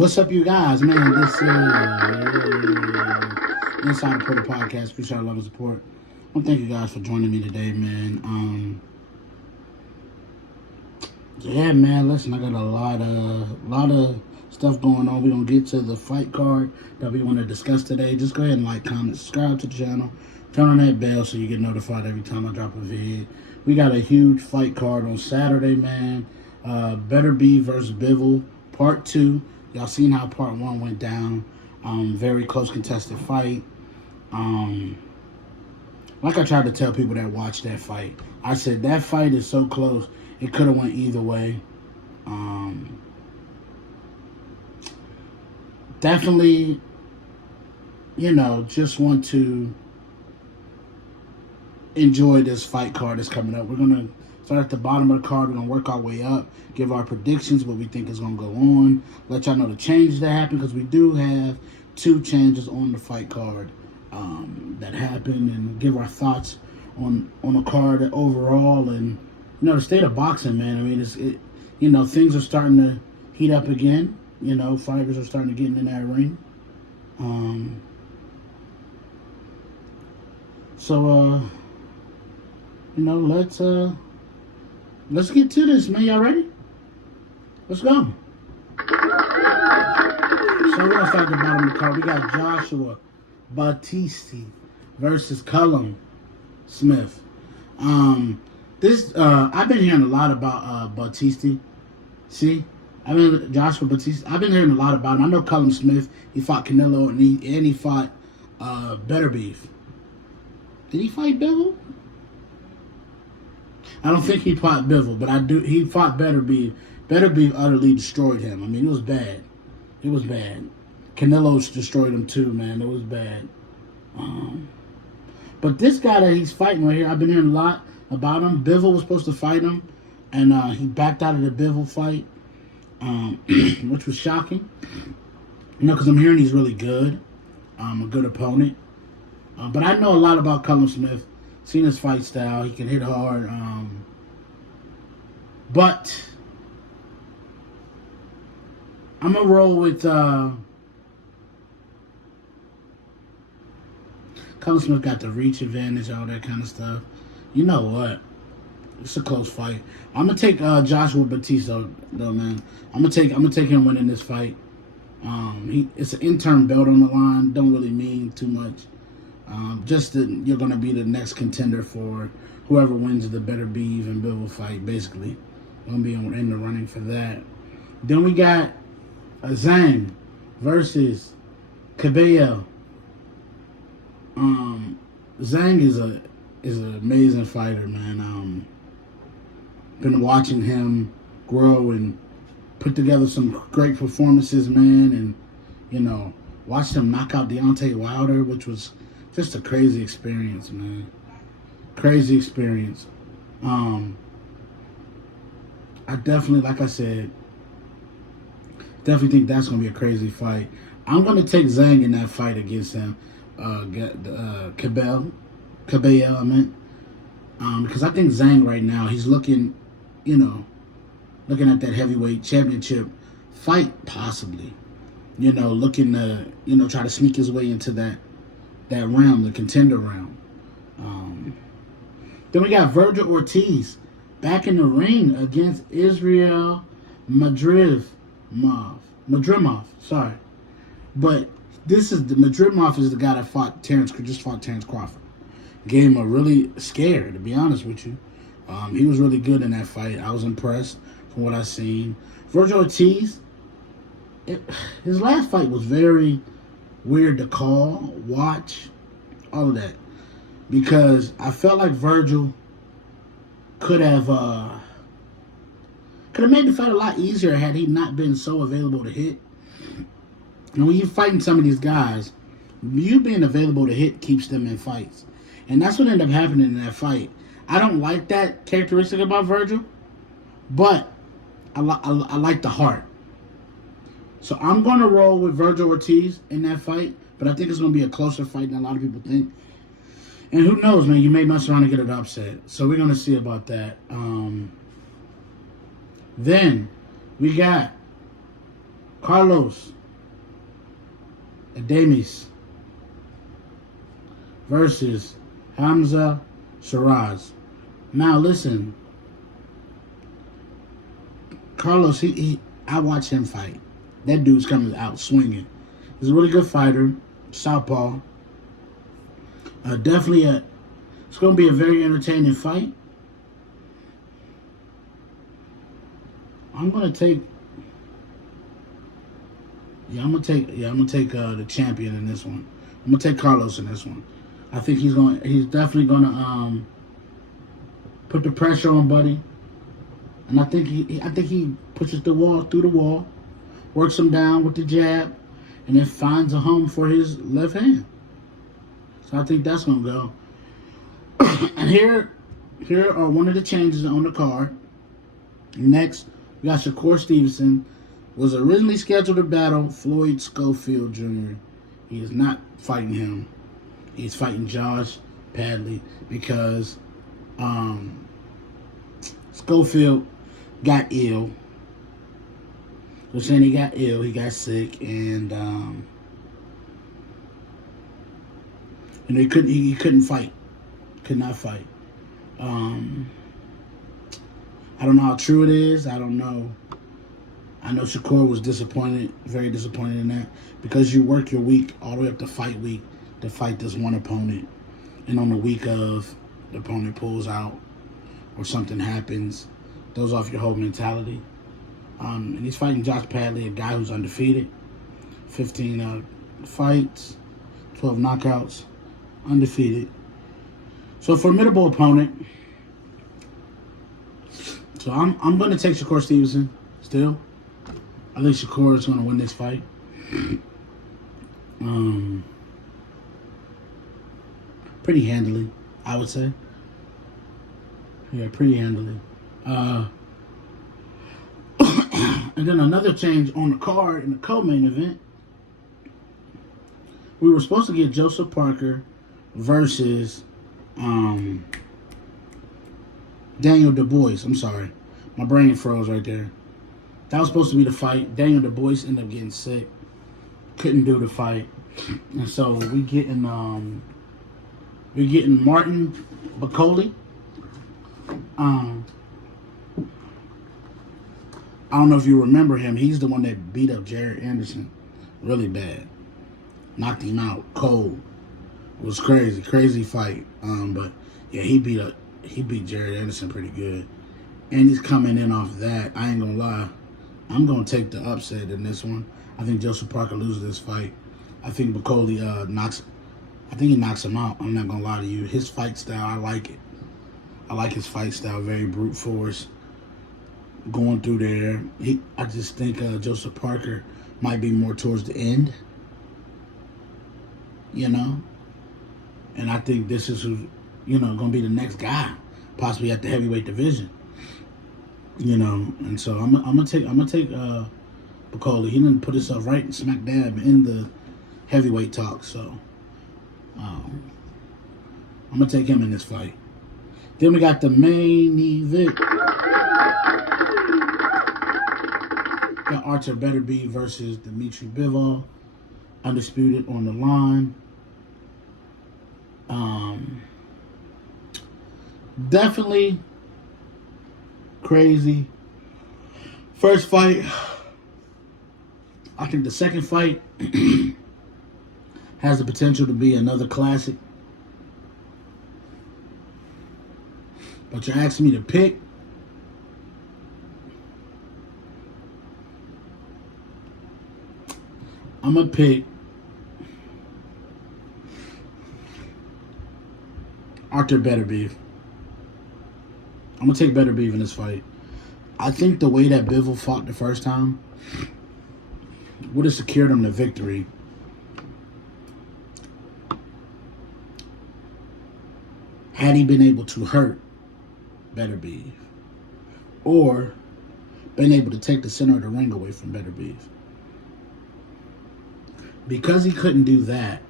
What's up, you guys? Man, this is Inside the Porter Podcast. Appreciate our love and support. Well, thank you guys for joining me today, man. Yeah, man. Listen, I got a lot of stuff going on. We're gonna get to the fight card that we want to discuss today. Just go ahead and like, comment, subscribe to the channel, turn on that bell so you get notified every time I drop a vid. We got a huge fight card on Saturday, man. Beterbiev versus Bivol, Part 2. Y'all seen how Part 1 went down. Very close contested fight. Like I tried to tell people that watched that fight, I said that fight is so close, it could have went either way. Definitely, just want to enjoy this fight card that's coming up. We're going to start at the bottom of the card. We're going to work our way up, give our predictions, what we think is going to go on, let y'all know the changes that happened, because we do have 2 changes on the fight card that happened, and give our thoughts on the card overall. And, the state of boxing, man. I mean, things are starting to heat up again. Fighters are starting to get in that ring. Let's get to this, man. Y'all ready? Let's go. So we're gonna start at the bottom of the card. We got Joshua Battisti versus Callum Smith. I've been hearing a lot about Battisti. Joshua Battisti. I've been hearing a lot about him. I know Callum Smith. He fought Canelo and he fought Beterbiev. Did he fight Bivol? I don't think he fought Bivol, but he fought Beterbiev. Beterbiev utterly destroyed him. I mean, it was bad. It was bad. Canelo's destroyed him too, man. It was bad. But this guy that he's fighting right here, I've been hearing a lot about him. Bivol was supposed to fight him, and he backed out of the Bivol fight, which was shocking. Because I'm hearing he's really good, a good opponent. But I know a lot about Callum Smith. Seen his fight style. He can hit hard. But I'm going to roll with Callum Smith. Got the reach advantage, all that kind of stuff. You know what? It's a close fight. I'm going to take Joshua Batista, though, man. I'm going to take him winning this fight. It's an interim belt on the line. Don't really mean too much. Just that you're going to be the next contender for whoever wins the Beterbiev and Bivol fight, basically. Going to be in the running for that. Then we got Zhang versus Cabello. Zhang is an amazing fighter, man. Been watching him grow and put together some great performances, man. And, watched him knock out Deontay Wilder, which was just a crazy experience, man. Crazy experience. I definitely, like I said, definitely think that's going to be a crazy fight. I'm going to take Zhang in that fight against him. Cabello, I meant. Because I think Zhang right now, he's looking at that heavyweight championship fight, possibly. Looking to, try to sneak his way into that round, the contender round. Then we got Virgil Ortiz back in the ring against Israel Madrimov. Sorry. But Madrimov is the guy that fought Terrence Crawford. Gave him a really scare, to be honest with you. He was really good in that fight. I was impressed from what I seen. Virgil Ortiz, his last fight was very weird to call, watch, all of that. Because I felt like Virgil could have made the fight a lot easier had he not been so available to hit. And when you're fighting some of these guys, you being available to hit keeps them in fights. And that's what ended up happening in that fight. I don't like that characteristic about Virgil, but I like the heart. So I'm going to roll with Virgil Ortiz in that fight, but I think it's going to be a closer fight than a lot of people think. And who knows, man, you may mess around and get an upset. So we're going to see about that. Then we got Carlos Adames versus Hamza Shiraz. Now listen, Carlos, I watch him fight. That dude's coming out swinging. He's a really good fighter, southpaw. Definitely it's going to be a very entertaining fight. I'm gonna take the champion in this one. I'm gonna take Carlos in this one. I think he's definitely gonna put the pressure on Buddy, and I think he pushes through the wall, works him down with the jab, and then finds a home for his left hand. So I think that's gonna go. And here are one of the changes on the card. Next, we got Shakur Stevenson. Was originally scheduled to battle Floyd Schofield Jr. He is not fighting him. He's fighting Josh Padley because Schofield got ill. They're saying he got ill, he got sick, and he couldn't fight. Could not fight. I don't know how true it is. I don't know. I know Shakur was disappointed, very disappointed in that, because you work your week all the way up to fight week to fight this one opponent, and on the week of, the opponent pulls out or something happens, throws off your whole mentality. And he's fighting Josh Padley, a guy who's undefeated, 15 fights, 12 knockouts, undefeated. So a formidable opponent. So I'm going to take Shakur Stevenson still. I think Shakur is going to win this fight. Pretty handily, I would say. Yeah, pretty handily. And then another change on the card in the co-main event. We were supposed to get Joseph Parker versus Daniel Du Bois. I'm sorry. My brain froze right there. That was supposed to be the fight. Daniel Du Bois ended up getting sick. Couldn't do the fight. And so we're getting Martin Bacoli. I don't know if you remember him. He's the one that beat up Jared Anderson really bad. Knocked him out cold. It was crazy. Crazy fight. But yeah, he beat Jared Anderson pretty good. And he's coming in off that. I ain't gonna lie. I'm gonna take the upset in this one. I think Joseph Parker loses this fight. I think Bacoli knocks him out. I'm not gonna lie to you. His fight style, I like it. I like his fight style, very brute force. Going through there. I just think Joseph Parker might be more towards the end. You know? And I think this is who, gonna be the next guy, possibly at the heavyweight division. And so I'm gonna take Bacoli. He didn't put himself right smack dab in the heavyweight talk, so I'm gonna take him in this fight. Then we got the main event. Got Artur Beterbiev versus Dmitry Bivol, undisputed on the line. Definitely crazy. First fight. I think the second fight has the potential to be another classic. But you're asking me to pick. I'm going to pick Artur Beterbiev. I'm going to take Beterbiev in this fight. I think the way that Bivol fought the first time would have secured him the victory. Had he been able to hurt Beterbiev, or been able to take the center of the ring away from Beterbiev. Because he couldn't do that,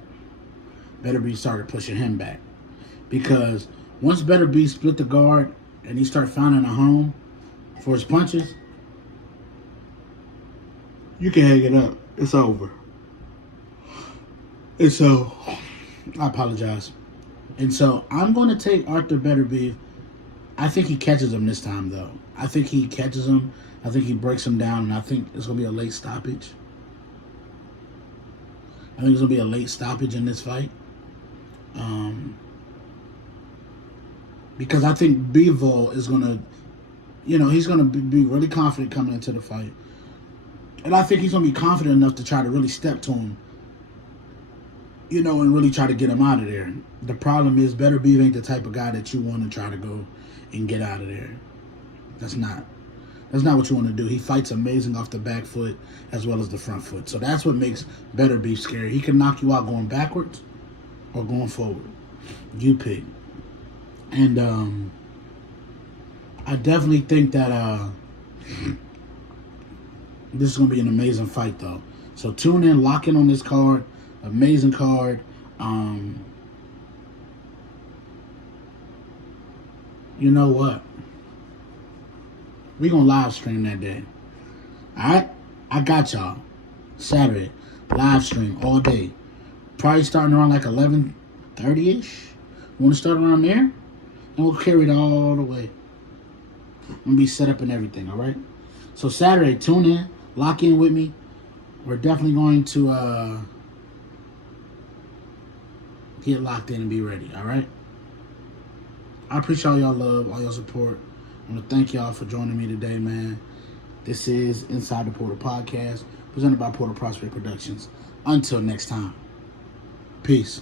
Beterbiev started pushing him back. Because once Beterbiev split the guard and he started finding a home for his punches, You can hang it up. It's over. And so, I apologize. And so, I'm going to take Arthur Beterbiev. I think he catches him this time, though. I think he catches him. I think he breaks him down, and I think it's going to be a late stoppage. I think it's going to be a late stoppage in this fight. Because I think Bivol is going to, he's going to be really confident coming into the fight. And I think he's going to be confident enough to try to really step to him, and really try to get him out of there. The problem is Beterbiev ain't the type of guy that you want to try to go and get out of there. That's not what you want to do. He fights amazing off the back foot as well as the front foot. So that's what makes Beterbiev scary. He can knock you out going backwards or going forward. You pick. And I definitely think that this is going to be an amazing fight, though. So tune in, lock in on this card. Amazing card. You know what? We're going to live stream that day. Alright? I got y'all. Saturday. Live stream all day. Probably starting around like 11:30-ish. Want to start around there? And we'll carry it all the way. I'm going to be set up and everything, alright? So Saturday, tune in. Lock in with me. We're definitely going to get locked in and be ready, alright? I appreciate all y'all love, all y'all support. I want to thank y'all for joining me today, man. This is Inside the Portal Podcast, presented by Portal Prospect Productions. Until next time, peace.